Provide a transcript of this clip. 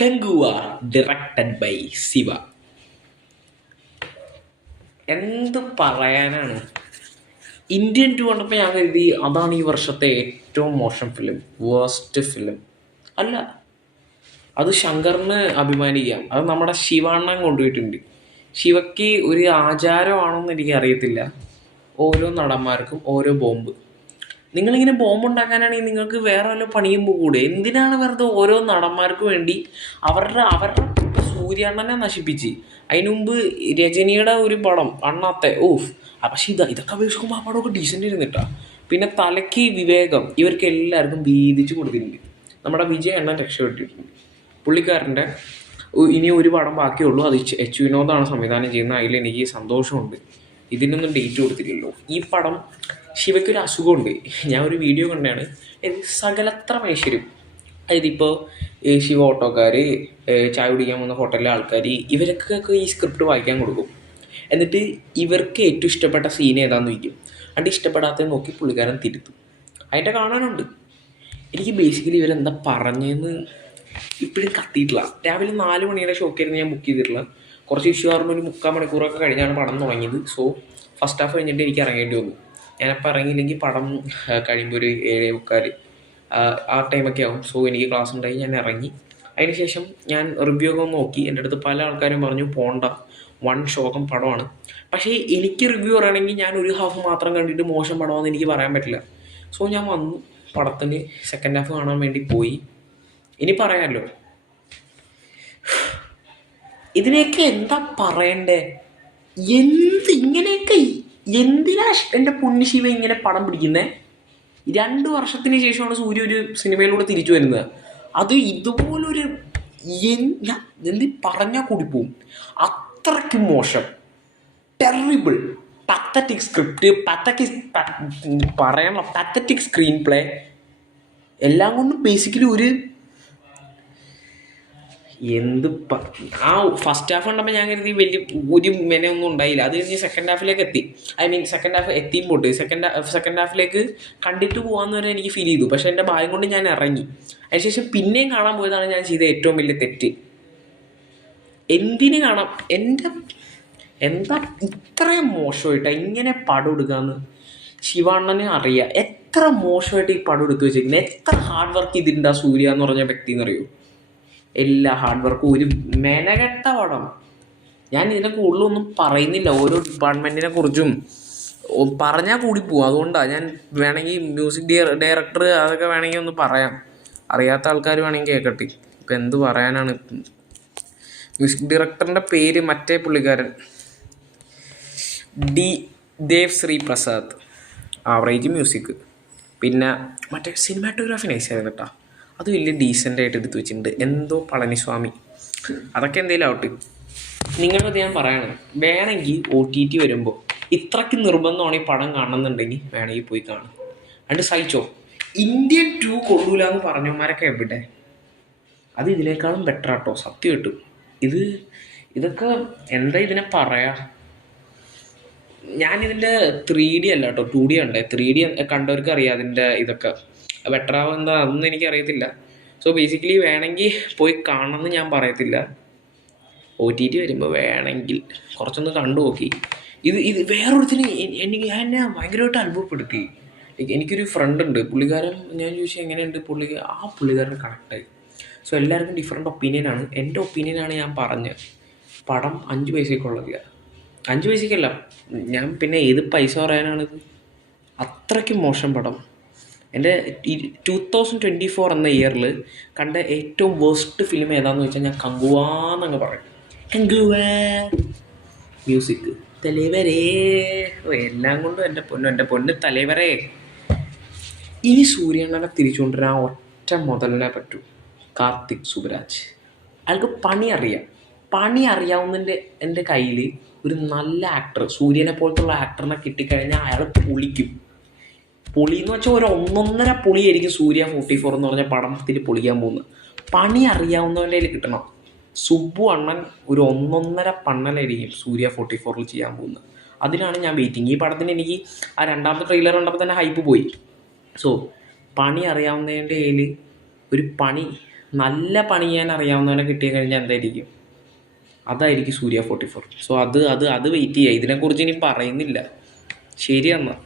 Kanguva directed by Shiva. എന്ത് പറയാനാണ്. Indian 2 കണ്ടപ്പോൾ ഞാൻ കരുതി അതാണ് ഈ വർഷത്തെ ഏറ്റവും മോശം ഫിലിം, വേസ്റ്റ് ഫിലിം. അല്ല, അത് ശങ്കറിന് അഭിമാനിക്കാം. അത് നമ്മുടെ ശിവാണ്ണൻ കൊണ്ടുപോയിട്ടുണ്ട്. ശിവയ്ക്ക് ഒരു ആചാരമാണെന്ന് എനിക്ക് അറിയത്തില്ല, ഓരോ നടന്മാർക്കും ഓരോ ബോംബ്. നിങ്ങളിങ്ങനെ ബോംബ് ഉണ്ടാക്കാനാണെങ്കിൽ നിങ്ങൾക്ക് വേറെ വല്ല പണിയും കൂടെ. എന്തിനാണ് വെറുതെ ഓരോ നടന്മാർക്ക് വേണ്ടി അവരുടെ ഇപ്പോൾ സൂര്യണ്ണനെ നശിപ്പിച്ച്, അതിനു മുമ്പ് രജനിയുടെ ഒരു പടം അണ്ണാത്തെ പക്ഷെ ഇതൊക്കെ അപേക്ഷിക്കുമ്പോൾ ആ പടമൊക്കെ ഡീസൻ്റ് ഇരുന്നിട്ടാ. പിന്നെ തലയ്ക്ക് വിവേകം ഇവർക്ക് എല്ലാവർക്കും വീതിച്ച് കൊടുത്തിട്ടുണ്ട്. നമ്മുടെ വിജയ് അണ്ണൻ രക്ഷപ്പെട്ടിട്ടുണ്ട്. പുള്ളിക്കാരൻ്റെ ഇനി ഒരു പടം ബാക്കിയുള്ളൂ, അത് എച്ച് വിനോദാണ് സംവിധാനം ചെയ്യുന്നത്. അതിൽ എനിക്ക് സന്തോഷമുണ്ട്. ഇതിനൊന്നും ഡേറ്റ് കൊടുത്തില്ലല്ലോ. ഈ പടം ശിവയ്ക്കൊരു അസുഖമുണ്ട്. ഞാൻ ഒരു വീഡിയോ കണ്ടാണ്, സകലത്ര മനുഷ്യരും, അതായത് ഇപ്പോൾ ശിവ ഓട്ടോക്കാർ, ചായ കുടിക്കാൻ പോകുന്ന ഹോട്ടലിലെ ആൾക്കാർ, ഇവർക്കൊക്കെ ഈ സ്ക്രിപ്റ്റ് വായിക്കാൻ കൊടുക്കും. എന്നിട്ട് ഇവർക്ക് ഏറ്റവും ഇഷ്ടപ്പെട്ട സീൻ ഏതാണെന്ന് ചോദിക്കും. എന്നിട്ട് ഇഷ്ടപ്പെടാത്തത് നോക്കി പുള്ളിക്കാരൻ തിരുത്തും. അതിൻ്റെ കാണാനുണ്ട്. എനിക്ക് ബേസിക്കലി ഇവരെന്താ പറഞ്ഞതെന്ന് ഇപ്പോഴും കത്തിയിട്ടില്ല. രാവിലെ 4 മണിയുടെ ഷോക്കായിരുന്നു ഞാൻ ബുക്ക് ചെയ്തിട്ടുള്ളത്. കുറച്ച് ഇഷ്യൂ കാരണം ഒരു 3/4 മണിക്കൂറൊക്കെ കഴിഞ്ഞാണ് പടം തുടങ്ങിയത്. സോ ഫസ്റ്റ് ഹാഫ് കഴിഞ്ഞിട്ട് എനിക്ക് ഇറങ്ങേണ്ടി വന്നു. ഞാനപ്പോൾ ഇറങ്ങിയില്ലെങ്കിൽ പടം കഴിയുമ്പോൾ ഒരു 7:45 ആ ടൈമൊക്കെ ആവും. സോ എനിക്ക് ക്ലാസ് ഉണ്ടായി, ഞാൻ ഇറങ്ങി. അതിനുശേഷം ഞാൻ റിവ്യൂ ഒക്കെ നോക്കി. എൻ്റെ അടുത്ത് പല ആൾക്കാരും പറഞ്ഞു പോണ്ട, 1 ശോകം പടമാണ്. പക്ഷേ എനിക്ക് റിവ്യൂ പറയുകയാണെങ്കിൽ ഞാൻ ഒരു ഹാഫ് മാത്രം കണ്ടിട്ട് മോശം പടമാണെന്ന് എനിക്ക് പറയാൻ പറ്റില്ല. സോ ഞാൻ വന്നു, പടത്തിന് സെക്കൻഡ് ഹാഫ് കാണാൻ വേണ്ടി പോയി. ഇനി പറയാമല്ലോ, ഇതിനെയൊക്കെ എന്താ പറയണ്ടേ? ഇങ്ങനെയൊക്കെ എന്തിനാ എൻ്റെ പൊന്നു ശിവ ഇങ്ങനെ പടം പിടിക്കുന്നേ? 2 വർഷത്തിന് ശേഷമാണ് സൂര്യ ഒരു സിനിമയിലൂടെ തിരിച്ചു വരുന്നത്. അത് ഇതുപോലൊരു എന്ത് പറഞ്ഞാൽ കൂടി പോവും. അത്രയ്ക്ക് മോശം, terrible, pathetic script, pathetic screen play, എല്ലാം കൊണ്ടും ബേസിക്കലി ആ ഫസ്റ്റ് ഹാഫ് കണ്ടപ്പോൾ ഞാൻ കരുതി വലിയ ഒരു മെനയൊന്നും ഉണ്ടായില്ല. അത് കഴിഞ്ഞ് സെക്കൻഡ് ഹാഫിലേക്ക് എത്തി. സെക്കൻഡ് ഹാഫ് എത്തിയും പോട്ട് സെക്കൻഡ് ഹാഫിലേക്ക് കണ്ടിട്ട് പോകാമെന്ന് വരെ എനിക്ക് ഫീൽ ചെയ്തു. പക്ഷേ എൻ്റെ ഭാഗ്യം കൊണ്ട് ഞാൻ ഇറങ്ങി. അതിനുശേഷം പിന്നെയും കാണാൻ പോയതാണ് ഞാൻ ചെയ്ത ഏറ്റവും വലിയ തെറ്റ്. എന്തിന് കാണാം? എന്താ ഇത്രയും മോശമായിട്ടാണ് ഇങ്ങനെ പടം എടുക്കാമെന്ന് ശിവാണ്ണനെ അറിയാം. എത്ര മോശമായിട്ട് ഈ പടം എടുത്തു വെച്ചിരിക്കുന്നത്, എത്ര ഹാർഡ് വർക്ക് ചെയ്തിട്ടുണ്ട് ആ സൂര്യ എന്ന് പറഞ്ഞ വ്യക്തി എന്നറിയൂ. എല്ലാ ഹാർഡ് വർക്കും, ഒരു മെനകെട്ട പടം. ഞാൻ ഇതിനെ കൂടുതലൊന്നും പറയുന്നില്ല. ഓരോ ഡിപ്പാർട്ട്മെൻറ്റിനെ കുറിച്ചും പറഞ്ഞാൽ കൂടി പോവും. അതുകൊണ്ടാണ് ഞാൻ വേണമെങ്കിൽ മ്യൂസിക് ഡയറക്ടർ അതൊക്കെ വേണമെങ്കിൽ ഒന്ന് പറയാം. അറിയാത്ത ആൾക്കാർ വേണമെങ്കിൽ കേൾക്കട്ടെ. ഇപ്പം എന്ത് പറയാനാണ്. മ്യൂസിക് ഡയറക്ടറിൻ്റെ പേര് മറ്റേ പുള്ളിക്കാരൻ ദേവ് ശ്രീ പ്രസാദ്, ആവറേജ് മ്യൂസിക്. പിന്നെ മറ്റേ സിനിമാറ്റോഗ്രാഫി നൈസായിരുന്നു കേട്ടോ. അത് വലിയ ഡീസൻ്റായിട്ട് എടുത്ത് വെച്ചിട്ടുണ്ട്. എന്തോ പളനിസ്വാമി, അതൊക്കെ എന്തെങ്കിലും ആവട്ടെ. നിങ്ങളത് ഞാൻ പറയണം, വേണമെങ്കിൽ OTT വരുമ്പോൾ ഇത്രയ്ക്ക് നിർബന്ധമാണ് ഈ പടം കാണണമെന്നുണ്ടെങ്കിൽ വേണമെങ്കിൽ പോയി കാണും. എന്നിട്ട് സഹിച്ചോ. ഇന്ത്യൻ 2 കൊള്ളൂല എന്ന് പറഞ്ഞവന്മാരൊക്കെ എവിടെ? അത് ഇതിനേക്കാളും ബെറ്റർ ആട്ടോ, സത്യം കിട്ടും. ഇതൊക്കെ എന്താ ഇതിനെ പറയാ. ഞാനിതിൻ്റെ 3D അല്ല കേട്ടോ, 2D ഉണ്ട്. 3D കണ്ടവർക്ക് അറിയാം അതിൻ്റെ ഇതൊക്കെ ബെറ്ററാവും എന്താ അതൊന്നും എനിക്കറിയത്തില്ല. സോ ബേസിക്കലി വേണമെങ്കിൽ പോയി കാണണമെന്ന് ഞാൻ പറയത്തില്ല. OTT വരുമ്പോൾ വേണമെങ്കിൽ കുറച്ചൊന്ന് കണ്ടു നോക്കി. ഇത് വേറൊരുത്തിന് എന്നെ ഭയങ്കരമായിട്ട് അത്ഭുതപ്പെടുത്തി. എനിക്കൊരു ഫ്രണ്ട് ഉണ്ട്, പുള്ളിക്കാരൻ, ഞാൻ ചോദിച്ചാൽ എങ്ങനെയുണ്ട് പുള്ളിക്കാരൻ കറക്റ്റായി. സോ എല്ലാവർക്കും ഡിഫറെൻ്റ് ഒപ്പീനിയനാണ്. എൻ്റെ ഒപ്പീനിയനാണ് ഞാൻ പറഞ്ഞത്. പടം 5 പൈസയ്ക്കുള്ളതില്ല. 5 പൈസയ്ക്കല്ല, ഞാൻ പിന്നെ ഏത് പൈസ പറയാനാണിത്? അത്രയ്ക്കും മോശം പടം. എൻ്റെ 2024 എന്ന ഇയറിൽ കണ്ട ഏറ്റവും വേസ്റ്റ് ഫിലിം ഏതാണെന്ന് വെച്ചാൽ ഞാൻ കങ്കുവാന്നങ്ങ് പറയും. കങ്കുവാ മ്യൂസിക് തലേവരേ, എല്ലാം കൊണ്ടും എൻ്റെ പൊന്ന് തലേവരേ. ഇനി സൂര്യണ്ണനെ തിരിച്ചുകൊണ്ടുവരാൻ ഒറ്റ മുതലിനെ പറ്റൂ, കാർത്തിക് സുബരാജ്. അയാൾക്ക് പണി അറിയാവുന്നതിൻ്റെ എൻ്റെ കയ്യിൽ ഒരു നല്ല ആക്ടർ, സൂര്യനെ പോലത്തുള്ള ആക്ടറിനെ കിട്ടിക്കഴിഞ്ഞാൽ അയാൾ പൊളിയെന്ന് വെച്ചാൽ ഒരു 1.5 പൊളിയായിരിക്കും സൂര്യ 44 എന്ന് പറഞ്ഞ പടത്തിൽ പൊളിക്കാൻ പോകുന്നത്. പണി അറിയാവുന്നവൻ്റെ കയ്യിൽ കിട്ടണം. സുബ്ബു അണ്ണൻ ഒരു 1.5 പണ്ണലായിരിക്കും സൂര്യ 44 ചെയ്യാൻ പോകുന്നത്. അതിനാണ് ഞാൻ വെയിറ്റിംഗ്. ഈ പടത്തിന് എനിക്ക് ആ 2ാമത്തെ ട്രെയിലർ കണ്ടപ്പോൾ തന്നെ ഹൈപ്പ് പോയി. സോ പണി അറിയാവുന്നതിൻ്റെ കയ്യിൽ ഒരു പണി നല്ല പണി ചെയ്യാൻ അറിയാവുന്നവനെ കിട്ടിക്കഴിഞ്ഞാൽ എന്തായിരിക്കും? അതായിരിക്കും സൂര്യ 44. സോ അത് വെയിറ്റ് ചെയ്യുക. ഇതിനെക്കുറിച്ച് ഇനി പറയുന്നില്ല. ശരി എന്നാൽ.